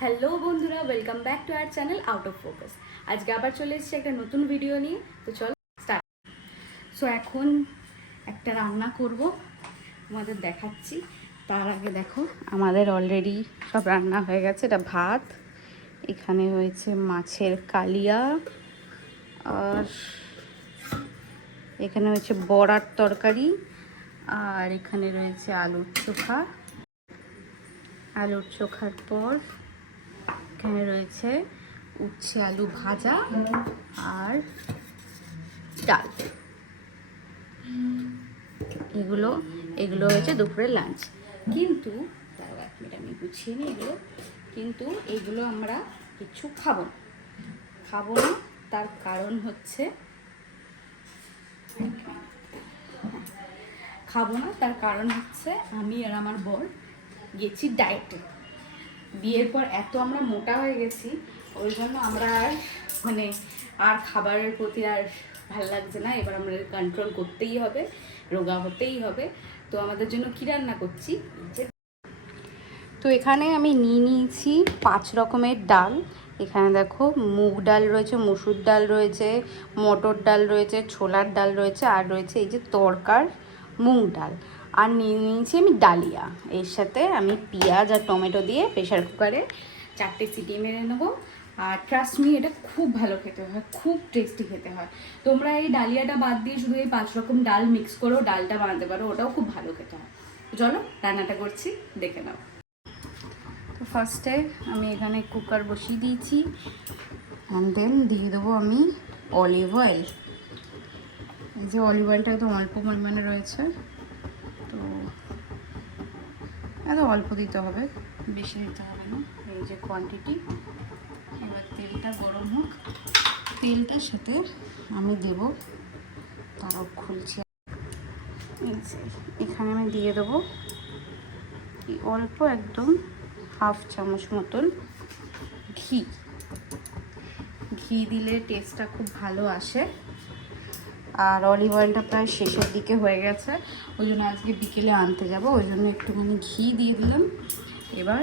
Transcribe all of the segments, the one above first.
Hello বন্ধুরা, welcome back to our channel out of focus. আজকে আবার চলে এসেছি একটা নতুন ভিডিও নিয়ে। তো চলো স্টার্ট। সো এখন একটা রান্না করব, আমাদের দেখাচ্ছি। তার আগে দেখো আমাদের অলরেডি সব রান্না হয়ে গেছে। এটা ভাত, এখানে হয়েছে মাছের কালিয়া, আর এখানে হয়েছে বড়ার তরকারি, আর এখানে রয়েছে আলুর চোখা। আলুর চোখার পর এখানে রয়েছে উচ্ছে আলু ভাজা আর ডাল। এগুলো এগুলো হয়েছে দুপুরের লাঞ্চ। কিন্তু দাঁড়াও এক মিনিট, আমি গুছিয়ে নিই এগুলো। কিন্তু এগুলো আমরা কিছু খাবো না। তার কারণ হচ্ছে আমি আর আমার বর গেছি ডায়েটে। বিয়ের পর এত আমরা মোটা হয়ে গেছি, ওই জন্য আমরা আর খাবারের প্রতি আর ভালো লাগছে না। এবার আমরা কন্ট্রোল করতেই হবে, রোগা হতেই হবে। তো আমাদের জন্য কী রান্না করছি, তো এখানে আমি নিয়েছি 5 রকমের ডাল। এখানে দেখো মুগ ডাল রয়েছে, মসুর ডাল রয়েছে, মটর ডাল রয়েছে, ছোলার ডাল রয়েছে, আর রয়েছে এই যে তরকার মুগ ডাল। আর নিয়েছি আমি ডালিয়া। এর সাথে আমি পেঁয়াজ আর টমেটো দিয়ে প্রেশার কুকারে 4টে সিটি মেরে নেবো। আর ট্রাস্ট মি, এটা খুব ভালো খেতে হয়, খুব টেস্টি খেতে হয়। তোমরা এই ডালিয়াটা বাদ দিয়ে শুধু এই 5 রকম ডাল মিক্স করেও ডালটা বানাতে পারো, ওটাও খুব ভালো খেতে হয়। চলো রান্নাটা করছি, দেখে নাও। তো ফার্স্টে আমি এখানে কুকার বসিয়ে দিয়েছি, অ্যান্ড দেন দিয়ে দেবো আমি অলিভ অয়েল। এই যে অলিভ অয়েলটা একদম অল্প পরিমাণে রয়েছে, তো এত অল্প দিতে হবে, বেশি দিতে হবে না। এই যে কোয়ান্টিটি। এবার তেলটা গরম হোক, তেলটার সাথে আমি দেব, তারও খুলছি। এখানে আমি দিয়ে দেবো অল্প একদম হাফ চামচ মতন ঘি দিলে টেস্টটা খুব ভালো আসে। আর অলিভ অয়েলটা প্রায় শেষের দিকে হয়ে গেছে, ওই জন্য আজকে বিকেলে আনতে যাব, ওই জন্য একটুখানি ঘি দিয়ে দিলাম। এবার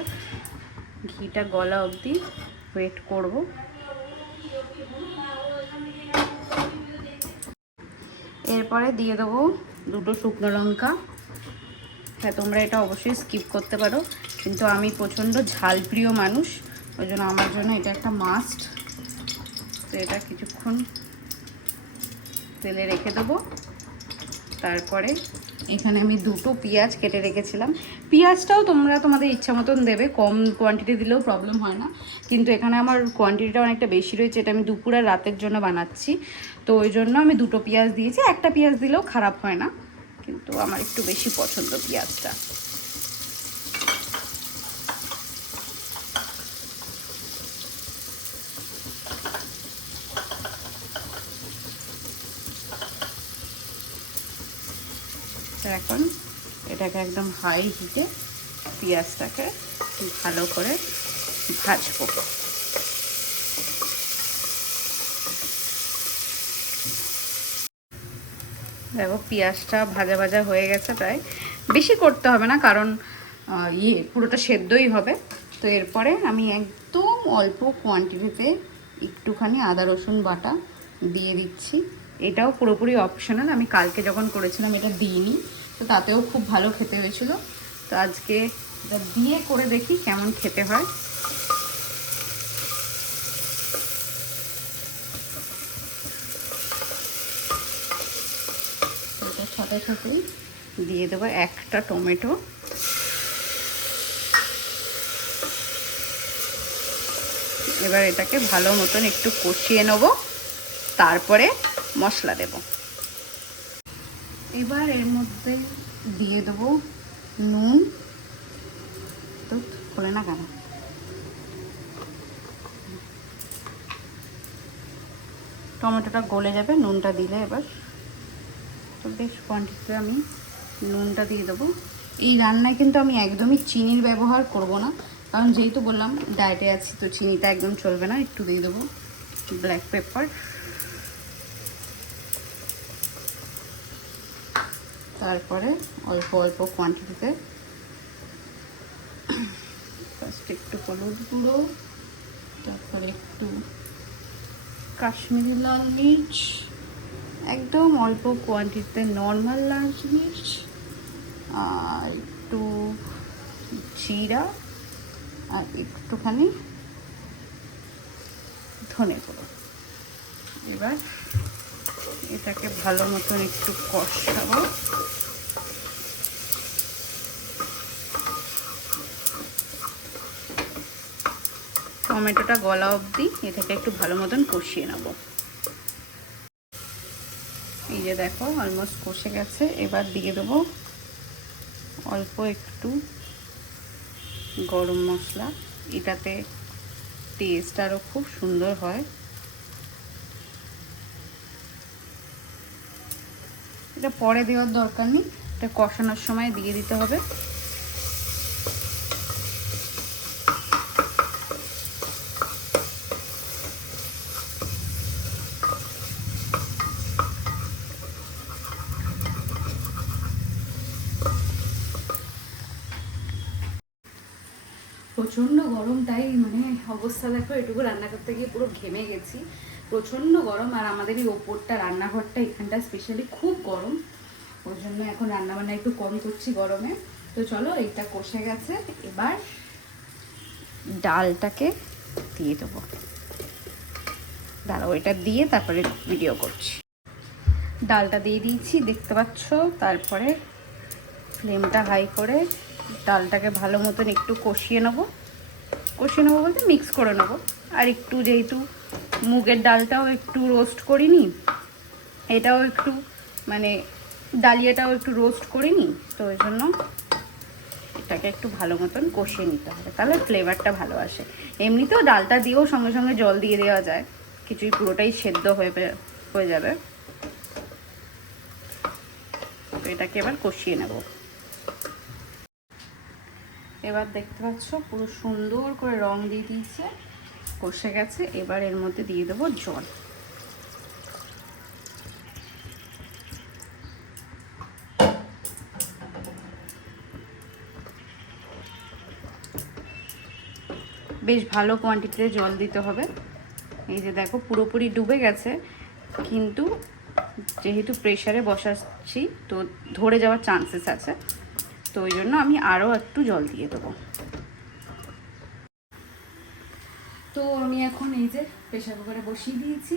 ঘিটা গলা অবধি ওয়েট করব। এরপরে দিয়ে দেবো 2টো শুকনো লঙ্কা। হ্যাঁ, তোমরা এটা অবশ্যই স্কিপ করতে পারো, কিন্তু আমি প্রচণ্ড ঝাল প্রিয় মানুষ, ওই জন্য আমার জন্য এটা একটা মাস্ট। তো এটা কিছুক্ষণ তেলে রেখে দেবো। তারপরে এখানে আমি 2টো পেঁয়াজ কেটে রেখেছিলাম। পেঁয়াজটাও তোমরা তোমাদের ইচ্ছা মতন দেবে, কম কোয়ান্টিটি দিলেও প্রবলেম হয় না, কিন্তু এখানে আমার কোয়ান্টিটিটা অনেকটা বেশি রয়েছে। এটা আমি দুপুর আর রাতের জন্য বানাচ্ছি, তো ওই জন্য আমি 2টো পেঁয়াজ দিয়েছি। একটা পেঁয়াজ দিলেও খারাপ হয় না, কিন্তু আমার একটু বেশি পছন্দ পেঁয়াজটা। এখন এটাকে একদম হাই হিটে পেঁয়াজটাকে ভালো করে ভাজবো। দেখো পেঁয়াজটা ভাজা ভাজা হয়ে গেছে, প্রায় বেশি করতে হবে না, কারণ পুরোটা সেদ্ধই হবে। তো এরপরে আমি একদম অল্প কোয়ান্টিটিতে একটুখানি আদা রসুন বাটা দিয়ে দিচ্ছি। এটাও পুরোপুরি অপশনাল, আমি কালকে যখন করেছিলাম এটা দিইনি, তো তাতেও খুব ভালো খেতে হয়েছিল। তো আজকে এটা দিয়ে করে দেখি কেমন খেতে হয়। সাথে সাথেই দিয়ে দেবো একটা টমেটো। এবার এটাকে ভালো মতন একটু কষিয়ে নেব, তারপরে মশলা দেব। এবার এর মধ্যে দিয়ে দেবো নুন। তো খোলে না কেন? টমেটোটা গলে যাবে নুনটা দিলে। এবার তো বেশ কোয়ান্টিটিতে আমি নুনটা দিয়ে দেবো। এই রান্নায় কিন্তু আমি একদমই চিনির ব্যবহার করব না, কারণ যেহেতু বললাম ডায়েটে আছি, তো চিনিটা একদম চলবে না। একটু দিয়ে দেবো ব্ল্যাক পেপার, তারপরে অল্প অল্প কোয়ান্টিটিতে একটু হলুদ গুঁড়ো, তারপরে একটু কাশ্মীরি লাল মির্চ, একদম অল্প কোয়ান্টিটিতে নর্মাল লাল মির্চ, আর একটু জিরা, আর একটুখানি ধনে গুঁড়ো। এবার এটাকে ভালো মতন একটু কষাবো। টমেটোটা গলা অবধি এটাকে একটু ভালো মতন কষিয়ে নেব। এই যে দেখো অলমোস্ট কষে গেছে। এবার দিয়ে দেবো অল্প একটু গরম মশলা, এটাতে টেস্ট আরও খুব সুন্দর হয়। এটা পরে দেওয়ার দরকার নেই, এটা কষানোর সময় দিয়ে দিতে হবে। প্রচণ্ড গরম, তাই মানে অবস্থা দেখো, এটুকু রান্না করতে গিয়ে পুরো ঘেমে গেছি। প্রচণ্ড গরম, আর আমাদের এই ওপরটা রান্নাঘরটা এখানটা স্পেশালি খুব গরম, ওই জন্য এখন রান্নাবান্না একটু কম করছি গরমে। তো চলো, এইটা কষে গেছে, এবার ডালটাকে দিয়ে দেবো। ডাল ওইটা দিয়ে তারপরে ভিডিও করছি। ডালটা দিয়ে দিয়েছি দেখতে পাচ্ছ। তারপরে ফ্লেমটা হাই করে ডালটাকে ভালো মতন একটু কষিয়ে নেবো বলতে মিক্স করে নেবো। আর একটু যেহেতু মুগের ডালটাও একটু রোস্ট করিনি, এটাও একটু মানে ডালিয়াটাও একটু রোস্ট করিনি, তো ওই জন্য এটাকে একটু ভালো মতন কষিয়ে নিতে হবে, তাহলে ফ্লেভারটা ভালো আসে। এমনিতেও ডালটা দিয়েও সঙ্গে সঙ্গে জল দিয়ে দেওয়া যায়, কিছুই পুরোটাই সেদ্ধ হয়ে যাবে। তো এটাকে এবার কষিয়ে নেব। এবার দেখতে পাচ্ছ পুরো সুন্দর করে রং দিয়ে দিয়েছে, কষে গেছে। এবার এর মধ্যে দিয়ে দেবো জল। বেশ ভালো কোয়ান্টিটিতে জল দিতে হবে। এই যে দেখো পুরোপুরি ডুবে গেছে, কিন্তু যেহেতু প্রেসারে বসাচ্ছি তো ধরে যাওয়ার চান্সেস আছে, তো ওই জন্য আমি আরও একটু জল দিয়ে দেবো। তো আমি এখন এই যে প্রেসার কুকারে বসিয়ে দিয়েছি,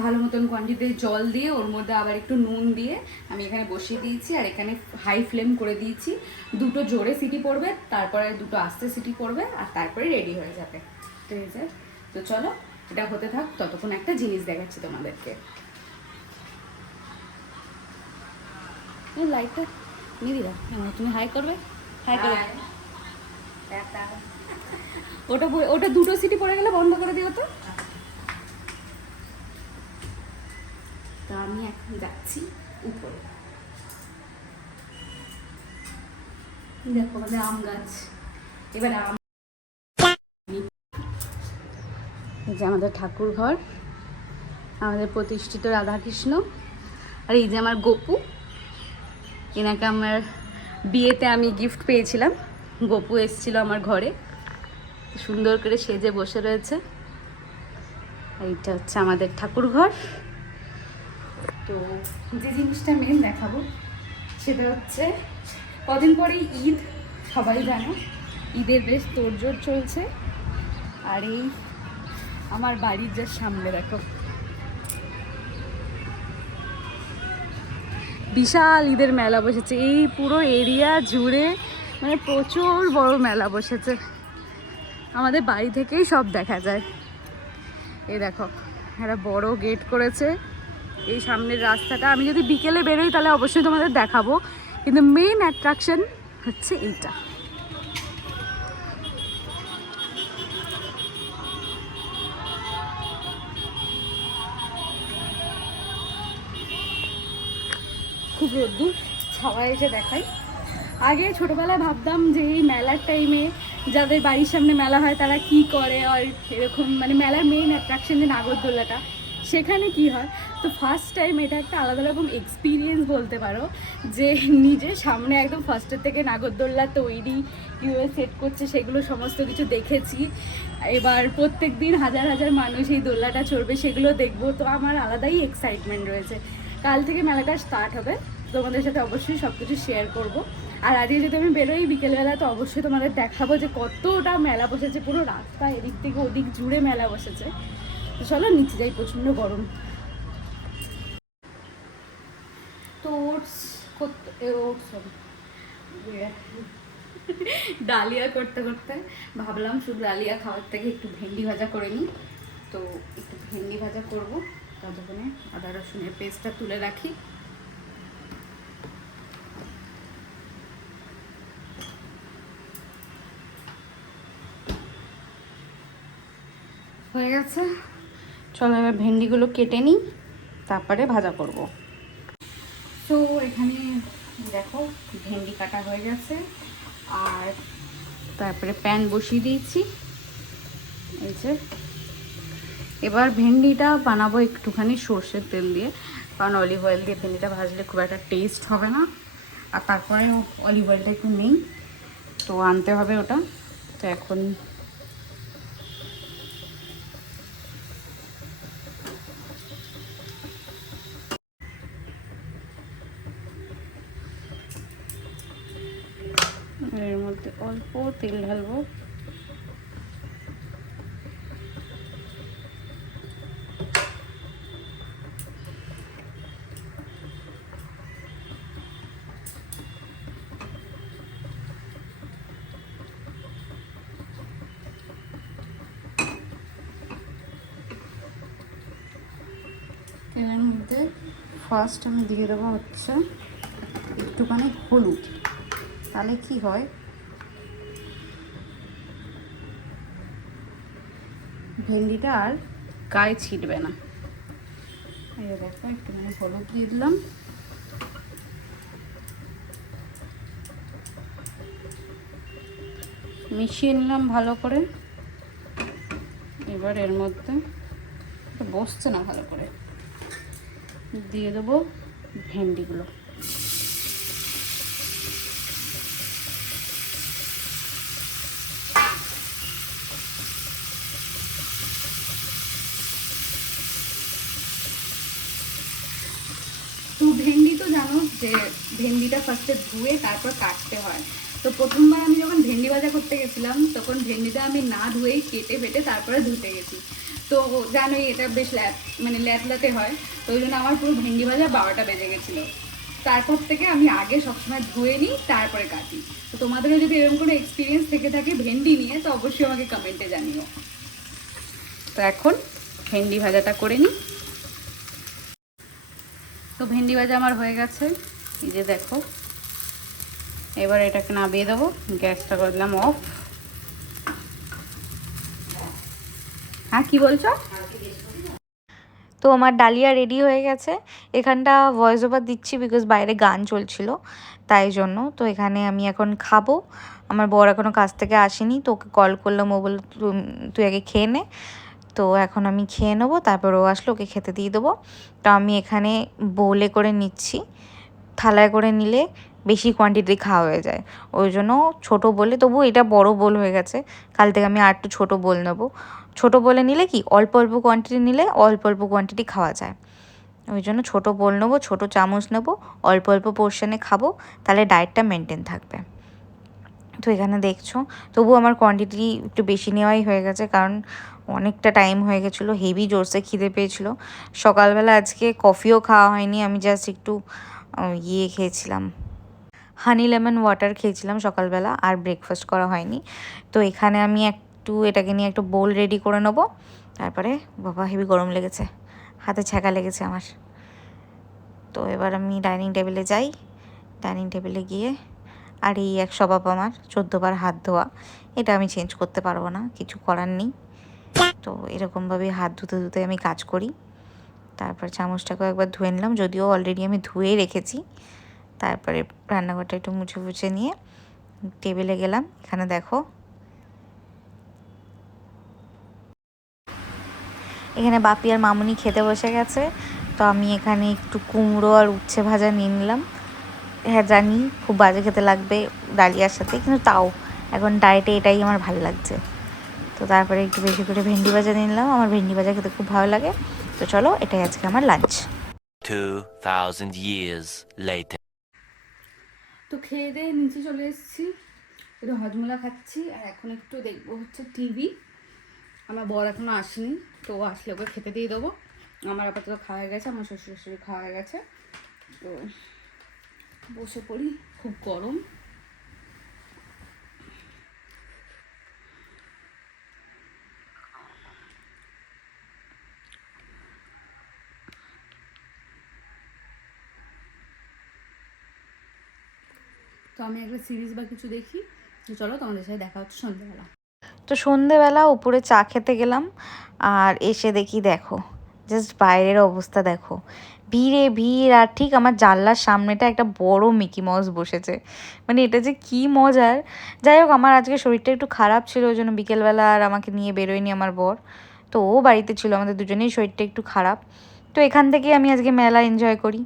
ভালো মতন কোয়ান্টিটিতে জল দিয়ে ওর মধ্যে আবার একটু নুন দিয়ে আমি এখানে বসিয়ে দিয়েছি। আর এখানে হাই ফ্লেম করে দিয়েছি, দুটো জোরে সিটি পড়বে, তারপরে দুটো আস্তে সিটি পড়বে, আর তারপরে রেডি হয়ে যাবে। তো এই যে, তো চলো এটা হতে থাক, ততক্ষণ একটা জিনিস দেখাচ্ছি তোমাদেরকে। লাইটটা নিয়ে দিলা, তুমি হাই করবে, হাই করে ওটা দুটো সিটি পড়ে গেলে বন্ধ করে দিও তো। তা আমি এখন যাচ্ছি উপরে। দেখো আমাদের আম গাছ, এবার আম, এই যে আমাদের ঠাকুর ঘর, আমাদের প্রতিষ্ঠিত রাধাকৃষ্ণ, আর এই যে আমার গপু, এনাকে আমার বিয়েতে আমি গিফট পেয়েছিলাম। গপু এসেছিল আমার ঘরে, সুন্দর করে সেজে বসে রয়েছে। এইটা হচ্ছে আমাদের ঠাকুর ঘর। তো যে জিনিসটা মেন দেখাবো সেটা হচ্ছে, কদিন পরেই ঈদ, সবাই জানো ঈদের বেশ তোড়জোড় চলছে। আর এই আমার বাড়ির যে সামনে দেখো বিশাল ঈদের মেলা বসেছে, এই পুরো এরিয়া জুড়ে, মানে প্রচুর বড় মেলা বসেছে, আমাদের বাড়ি থেকেই সব দেখা যায়। এই দেখো একটা বড় গেট করেছে এই সামনের রাস্তাটা। আমি যদি বিকেলে বেরোই তাহলে অবশ্যই তোমাদের দেখাবো, কিন্তু মেইন অ্যাট্রাকশন হচ্ছে এইটা। খুব রোদ্দুর, ছাওয়া এসে দেখাই। আগে ছোটোবেলায় ভাবতাম যে এই মেলার টাইমে যাদের বাড়ির সামনে মেলা হয় তারা কি করে, আর এরকম মানে মেলার মেইন অ্যাট্রাকশন যে নাগরদোলাটা, সেখানে কি হয়। তো ফার্স্ট টাইম এটা একটা আলাদা রকম এক্সপিরিয়েন্স বলতে পারো, যে নিজের সামনে একদম ফার্স্টের থেকে নাগরদোল্লা তৈরি কীভাবে সেট করছে সেগুলো সমস্ত কিছু দেখেছি। এবার প্রত্যেক দিন হাজার হাজার মানুষ এই দোল্লাটা চড়বে, সেগুলো দেখবো। তো আমার আলাদাই এক্সাইটমেন্ট রয়েছে। কাল থেকে মেলাটা স্টার্ট হবে, তোমাদের সাথে অবশ্যই সব কিছু শেয়ার করবো। আর আজকে যদি আমি বেরোই বিকেলবেলা, তো অবশ্যই তোমাদের দেখাবো যে কতটা মেলা বসেছে। পুরো রাস্তা এদিক থেকে ওদিক জুড়ে মেলা বসেছে। তো চলো নিচে যাই, প্রচণ্ড গরম। তো ওটস ডালিয়া করতে করতে ভাবলাম শুধু ডালিয়া খাওয়ার থেকে একটু ভেন্ডি ভাজা করে নিই। তো একটু ভেন্ডি ভাজা করবো, ততক্ষণে আদা রসুনের পেস্টটা তুলে রাখি। হয়ে গেছে, চলো এবার ভেন্ডিগুলো কেটে নিই, তারপরে ভাজা করব। তো এখানে দেখো ভেন্ডি কাটা হয়ে গেছে, আর তারপরে প্যান বসিয়ে দিয়েছি। এই যে এবার ভেন্ডিটা বানাবো একটুখানি সর্ষের তেল দিয়ে, কারণ অলিভ অয়েল দিয়ে ভেন্ডিটা ভাজলে খুব একটা টেস্ট হবে না। আর তারপরে অলিভ অয়েলটা একটু নেই, তো আনতে হবে ওটা। তো এখন এর মধ্যে অল্প তেল ঢালবো। তেলের মধ্যে ফার্স্ট আমি দিয়ে দেবো হচ্ছে একটুখানি হলুদ, তাহলে কি হয় ভেন্ডিটা আর গায়ে ছিটবে না। এই দেখো একটুখানি হলুদ দিয়ে দিলাম। মিশিয়ে নিলাম ভালো করে। এবার এর মধ্যে বসছে না ভালো করে, দিয়ে দেবো ভেন্ডিগুলো। তো ভেন্ডি তো জানো যে ভেন্ডিটা ফার্স্টে ধুয়ে তারপর কাটতে হয়। তো প্রথমবার আমি যখন ভেন্ডি ভাজা করতে গেছিলাম, তখন ভেন্ডিটা আমি না ধুয়েই কেটে বেটে তারপরে ধুতে গেছি। তো জানোই এটা বেশ ল্যাটলাতে হয়, তো ওই জন্য আমার পুরো ভেন্ডি ভাজা 12টা বেজে গেছিলো। তারপর থেকে আমি আগে সবসময় ধুয়ে নিই, তারপরে কাটি। তো তোমাদেরও যদি এরকম কোনো এক্সপিরিয়েন্স থেকে থাকে ভেন্ডি নিয়ে, তো অবশ্যই আমাকে কমেন্টে জানিও। তো এখন ভেন্ডি ভাজাটা করে নিই। তো ভেন্ডি ভাজা আমার হয়ে গেছে, এই যে দেখো। এবার এটাকে নামিয়ে দেবো, গ্যাসটা করে দিলাম অফ। হ্যাঁ কি বলছো? তো আমার ডালিয়া রেডি হয়ে গেছে। এখানটা ভয়েস ওভার দিচ্ছি বিকজ বাইরে গান চলছিল, তাই জন্য। তো এখানে আমি এখন খাবো। আমার বর এখনও কাজ থেকে আসেনি, তো ওকে কল করলাম, ও বলল তুই আগে খেয়ে নে। তো এখন আমি খেয়ে নেবো, তারপর ও আসলে ওকে খেতে দিয়ে দেবো। তো আমি এখানে বোলে করে নিচ্ছি, থালায় করে নিলে বেশি কোয়ান্টিটি খাওয়া হয়ে যায়, ওই জন্য ছোটো বলে, তবু এটা বড় বোল হয়ে গেছে। কাল থেকে আমি আর একটু ছোটো বোল নেবো। ছোটো বোলে নিলে কি অল্প অল্প কোয়ান্টিটি নিলে অল্প অল্প কোয়ান্টিটি খাওয়া যায়, ওই জন্য ছোটো বোল নেবো, ছোটো চামচ নেবো, অল্প অল্প পোর্শনে খাবো, তাহলে ডায়েটটা মেনটেন থাকবে। তো এখানে দেখছো তবু আমার কোয়ান্টিটি একটু বেশি নেওয়াই হয়ে গেছে, কারণ অনেকটা টাইম হয়ে গেছিলো, হেভি জোরসে খিদে পেয়েছিলো। সকালবেলা আজকে কফিও খাওয়া হয়নি, আমি জাস্ট একটু খেয়েছিলাম, হানি লেমন ওয়াটার খেয়েছিলাম সকালবেলা, আর ব্রেকফাস্ট করা হয়নি। তো এখানে আমি একটু এটাকে নিয়ে একটু বোল রেডি করে নেবো। তারপরে বাবা হেভি গরম লেগেছে, হাতে ছ্যাঁকা লেগেছে আমার। তো এবার আমি ডাইনিং টেবিলে যাই, ডাইনিং টেবিলে গিয়ে, আর এই এক স্বভাব আমার 14 বার হাত ধোয়া, এটা আমি চেঞ্জ করতে পারবো না, কিছু করার নেই। তো এরকমভাবেই হাত ধুতে ধুতে আমি কাজ করি। তারপর চামচটাকেও একবার ধুয়ে নিলাম, যদিও অলরেডি আমি ধুয়েই রেখেছি। তারপরে রান্নাঘরটা একটু মুছে ফুছে নিয়ে টেবিলে গেলাম। এখানে দেখো এখানে বাপি আর মামুনি খেতে বসে গেছে। তো আমি এখানে একটু কুমড়ো আর উচ্ছে ভাজা নিয়ে নিলাম। হ্যাঁ জানি খুব বাজে খেতে লাগবে ডালিয়ার সাথে, কিন্তু তাও এখন ডায়েটে এটাই আমার ভালো লাগছে। তো তারপরে একটু বেশি করে ভেন্ডি ভাজা নিয়ে নিলাম, আমার ভেন্ডি ভাজা খেতে খুব ভালো লাগে। তো চলো, এটাই আজকে আমার লাঞ্চ। 2000 years later. তো খেয়ে দিয়ে নিচে চলে এসেছি, একটু হজমোলা খাচ্ছি আর এখন একটু দেখবো হচ্ছে টিভি। আমার বর এখনো আসেনি, তো ও আসলে ওকে খেতে দিয়ে দেবো। আমার আপাতত খাওয়া হয়ে গেছে, আমার শ্বশুর শাশুড়ি খাওয়া হয়ে গেছে। তো বসে পড়ি, খুব গরম। তো আমি একটা সিরিজ বা কিছু দেখি। তো চলো, তোমাদের সাথে দেখা হচ্ছে সন্ধ্যেবেলা। তো সন্ধেবেলা উপরে চা খেতে গেলাম, আর এসে দেখি দেখো জাস্ট বাইরের অবস্থা দেখো, ভিড়ে ভিড়। আর ঠিক আমার জানলার সামনেটা একটা বড় মিকি মাউস বসেছে, মানে এটা যে কি মজার। যাই হোক, আমার আজকে শরীরটা একটু খারাপ ছিল, ওই জন্য বিকেলবেলা আর আমাকে নিয়ে বেরোয়নি আমার বর। তো ও বাড়িতে ছিল, আমাদের দুজনেই শরীরটা একটু খারাপ। তো এখান থেকে আমি আজকে মেলা এনজয় করি।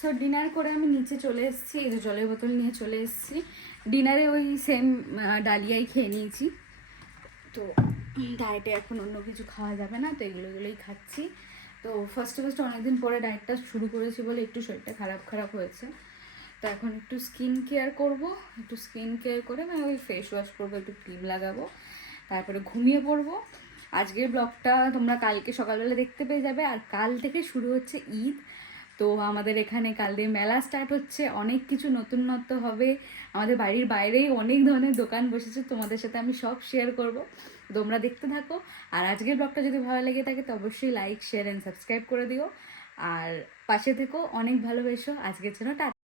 সো ডিনার করে আমি নিচে চলে এসেছি, এই যে জলের বোতল নিয়ে চলে এসেছি। ডিনারে ওই সেম ডালিয়াই খেয়ে নিয়েছি। তো ডায়েটে এখন অন্য কিছু খাওয়া যাবে না, তো এগুলোই খাচ্ছি। তো ফার্স্টে অনেকদিন পরে ডায়েটটা শুরু করেছি বলে একটু শরীরটা খারাপ খারাপ হয়েছে। তো এখন একটু স্কিন কেয়ার করবো, একটু স্কিন কেয়ার করে মানে ওই ফেস ওয়াশ করবো, একটু ক্রিম লাগাবো, তারপরে ঘুমিয়ে পড়বো। আজকের ব্লগটা তোমরা কালকে সকালবেলা দেখতে পেয়ে যাবে। আর কাল থেকে শুরু হচ্ছে ঈদ। তো আমাদের এখানে কাল দিয়ে মেলা স্টার্ট হচ্ছে, অনেক কিছু নতুনত্ব হবে। আমাদের বাড়ির বাইরেই অনেক ধরনের দোকান বসেছে, তোমাদের সাথে আমি সব শেয়ার করব, তোমরা দেখতে থাকো। আর আজকের ব্লগটা যদি ভালো লেগে থাকে তো অবশ্যই লাইক, শেয়ার অ্যান্ড সাবস্ক্রাইব করে দিও। আর পাশে থেকো, অনেক ভালোবেসো। আজকের জন্য টাটা।